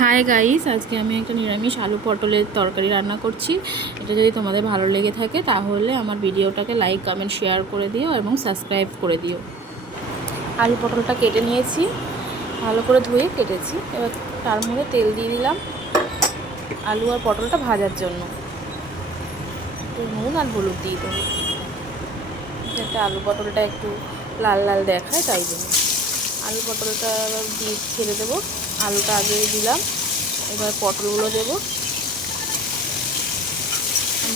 Hi guys, আজকে আমি একটা নিরামিষ আলু পটলের তরকারি রান্না করছি। এটা যদি তোমাদের ভালো লেগে থাকে তাহলে আমার ভিডিওটাকে লাইক কমেন্ট শেয়ার করে দিও এবং সাবস্ক্রাইব করে দিও। আলু পটলটা কেটে নিয়েছি, ভালো করে ধুয়ে কেটেছি। এবার তার মধ্যে তেল দিয়ে দিলাম আলু আর পটলটা ভাজার জন্য। একটু নুন আর হলুদ দিয়ে দেবো যাতে আলু পটলটা একটু লাল লাল দেখায়, তাই জন্য। আলু পটলটা এবার দিয়ে ছেড়ে দেবো। আলুটা আগে দিলাম, এবার পটলগুলো দেবো,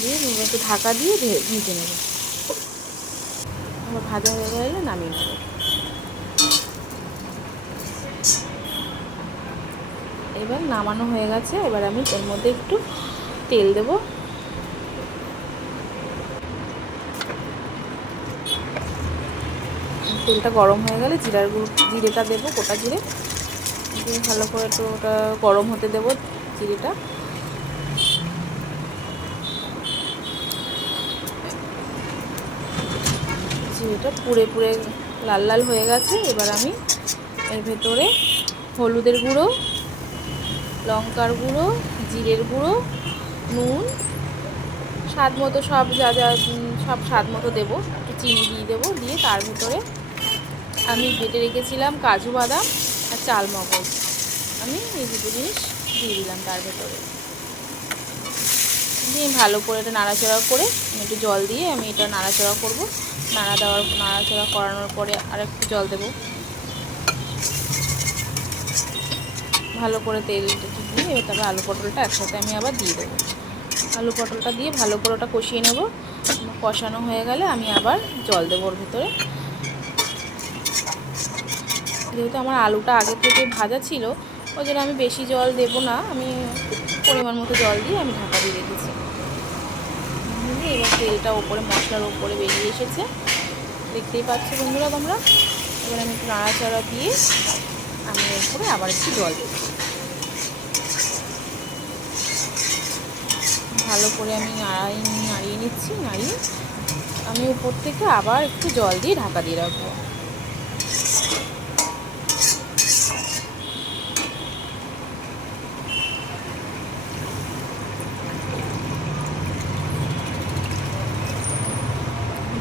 দিয়ে একটু ঢাকা দিয়ে ভেজে নেব। আবার ভাজা হয়ে গেলে নামিয়ে নেব। এবার নামানো হয়ে গেছে। এবার আমি এর মধ্যে একটু তেল দেব। তেলটা গরম হয়ে গেলে জিরেটা দেবো, গোটা জিরে দিয়ে ভালো করে একটু ওটা গরম হতে দেবো। জিরেটা পুড়ে পুড়ে লাল লাল হয়ে গেছে। এবার আমি এর ভেতরে হলুদের গুঁড়ো, লঙ্কার গুঁড়ো, জিরের গুঁড়ো, নুন, স্বাদ মতো সব সব স্বাদ মতো দেবো। একটু চিনি দিয়ে দেবো, দিয়ে তার ভেতরে আমি বেটে রেখেছিলাম কাজু বাদাম আর চালমগজ, আমি এই দুটো জিনিস দিয়ে দিলাম তার ভেতরে। দিয়ে ভালো করে এটা নাড়াচাড়া করে একটু জল দিয়ে আমি এটা নাড়াচাড়া করবো। নাড়াচাড়া করানোর পরে আর একটু জল দেবো। ভালো করে তেলটা দিয়ে এবার তারপরে আলু পটলটা একসাথে আমি আবার দিয়ে দেবো। আলু পটলটা দিয়ে ভালো করে ওটা কষিয়ে নেব। কষানো হয়ে গেলে আমি আবার জল দেবো ওর ভিতরে। যেহেতু আমার আলুটা আগে থেকে ভাজা ছিল, ওই জন্য আমি বেশি জল দেবো না, আমি পরিমাণ মতো জল দিয়ে আমি ঢাকা দিয়ে রেখেছি। এবার তেলটা ওপরে মশলার ওপরে বেরিয়ে এসেছে, দেখতেই পাচ্ছ বন্ধুরা তোমরা। এবার আমি একটু নাড়াচাড়া দিয়ে আমি এরপরে আবার একটু জল দেবো। ভালো করে আমি নাড়িয়ে নিচ্ছি। নাড়িয়ে আমি উপর থেকে আবার একটু জল দিয়ে ঢাকা দিয়ে রাখবো।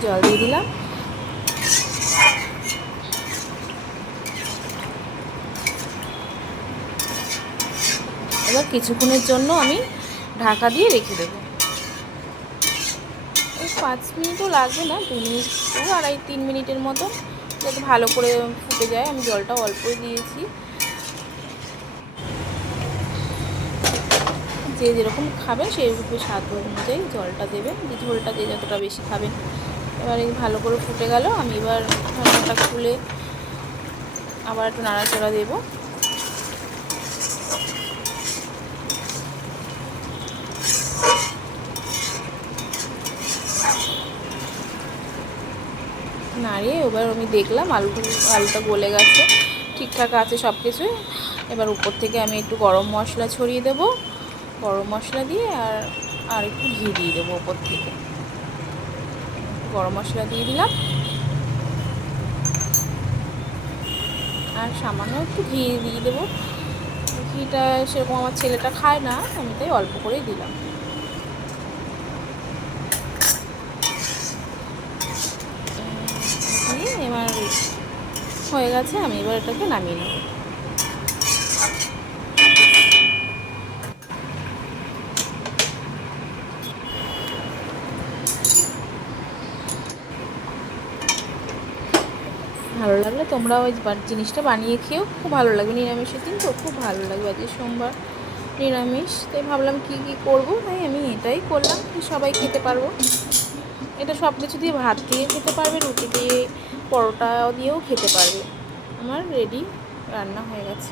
জল দিয়ে দিলাম। এবার কিছুক্ষণের জন্য আমি ঢাকা দিয়ে রেখে দেবো। 5 মিনিটও লাগবে না, 2 মিনিট, 2-3 মিনিটের মতো, যাতে ভালো করে ফুটে যায়। আমি জলটা অল্পই দিয়েছি, যে যেরকম খাবেন সেই স্বাদ অনুযায়ী জলটা দেবেন, যে ঝোলটা যে যতটা বেশি খাবেন। এবারে ভালো করে ফুটে গেল, আমি এবার ঢাকনাটা খুলে আবার একটু নাড়াচাড়া দেবো। নাড়িয়ে এবার আমি দেখলাম আলুটা গলে গেছে, ঠিকঠাক আছে সব কিছুই। এবার উপর থেকে আমি একটু গরম মশলা ছড়িয়ে দেবো। গরম মশলা দিয়ে আর একটু ঘি দিয়ে দেবো উপর থেকে। গরম মশলা দিয়ে দিলাম আর সামান্য একটু ঘি দিয়ে দেবো। ঘিটা সেরকম আমার ছেলেটা খায় না, আমি তাই অল্প করেই দিলাম। দিয়ে এবার হয়ে গেছে, আমি এবার এটাকে নামিয়ে নেব। ভালো লাগলে তোমরা ওই জিনিসটা বানিয়ে খেয়েও, খুব ভালো লাগবে। নিরামিষের দিন তো খুব ভালো লাগবে। আজকে সোমবার, নিরামিষ, তাই ভাবলাম কী করবো, তাই আমি এটাই করলাম, সবাই খেতে পারবো। এটা সব কিছু দিয়ে, ভাত দিয়ে খেতে পারবে, রুটি দিয়ে, পরোটা দিয়েও খেতে পারবে। আমার রেডি, রান্না হয়ে গেছে।